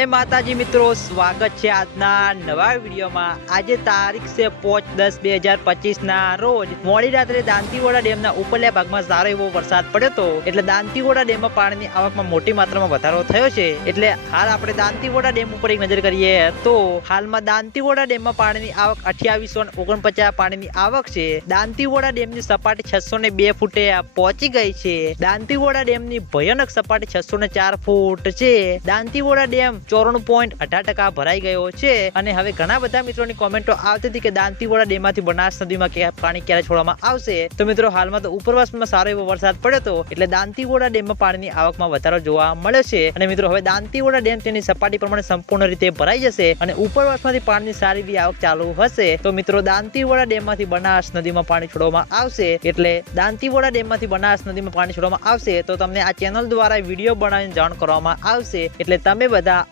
જય માતાજી મિત્રો, સ્વાગત છે આજના નવા વિડીયોમાં. આજે તારીખ છે પોચ દસ બે હજાર પચીસ ના રોજ મોડી રાત્રે દાંતીવાડા ડેમના ઉપરલા ભાગમાં સારો એવો વરસાદ પડ્યો હતો. એટલે દાંતીવાડા ડેમમાં પાણીની આવકમાં મોટી માત્રામાં વધારો થયો છે. એટલે હાલ આપણે દાંતીવાડા ડેમ ઉપર એક નજર કરીએ તો હાલમાં દાંતીવાડા ડેમમાં પાણીની આવક અઠ્યાવીસો ઓગણપચાસ પાણીની આવક છે. દાંતીવાડા ડેમની સપાટી છસો ને બે ફૂટે પહોંચી ગઈ છે. દાંતીવાડા ડેમની ભયાનક સપાટી છસો ને ચાર ફૂટ છે. દાંતીવાડા ડેમ ચોરાણું પોઈન્ટ અઢાર ટકા ભરાઈ ગયો છે અને હવે ઘણા બધા મિત્રોની કોમેન્ટો આવતી હતી કે દાંતીવાડા ડેમમાંથી બનાસ નદીમાં પાણી ક્યારે છોડવામાં આવશે? તો મિત્રો, હાલમાં તો ઉપરવાસમાં સારો એવો વરસાદ પડ્યો હતો, એટલે દાંતીવાડા ડેમમાં પાણીની આવકમાં વધારો જોવા મળ્યો છે. અને મિત્રો, હવે દાંતીવાડા ડેમ તેની સપાટી પ્રમાણે સંપૂર્ણ રીતે ભરાઈ જશે અને ઉપરવાસમાંથી પાણીની સારી એવી આવક ચાલુ હશે. તો મિત્રો, દાંતીવાડા ડેમમાંથી બનાસ નદીમાં પાણી છોડવામાં આવશે, એટલે દાંતીવાડા ડેમમાંથી બનાસ નદીમાં પાણી છોડવામાં આવશે, તો તમને આ ચેનલ દ્વારા વીડિયો બનાવીને જાણ કરવામાં આવશે. એટલે તમે બધા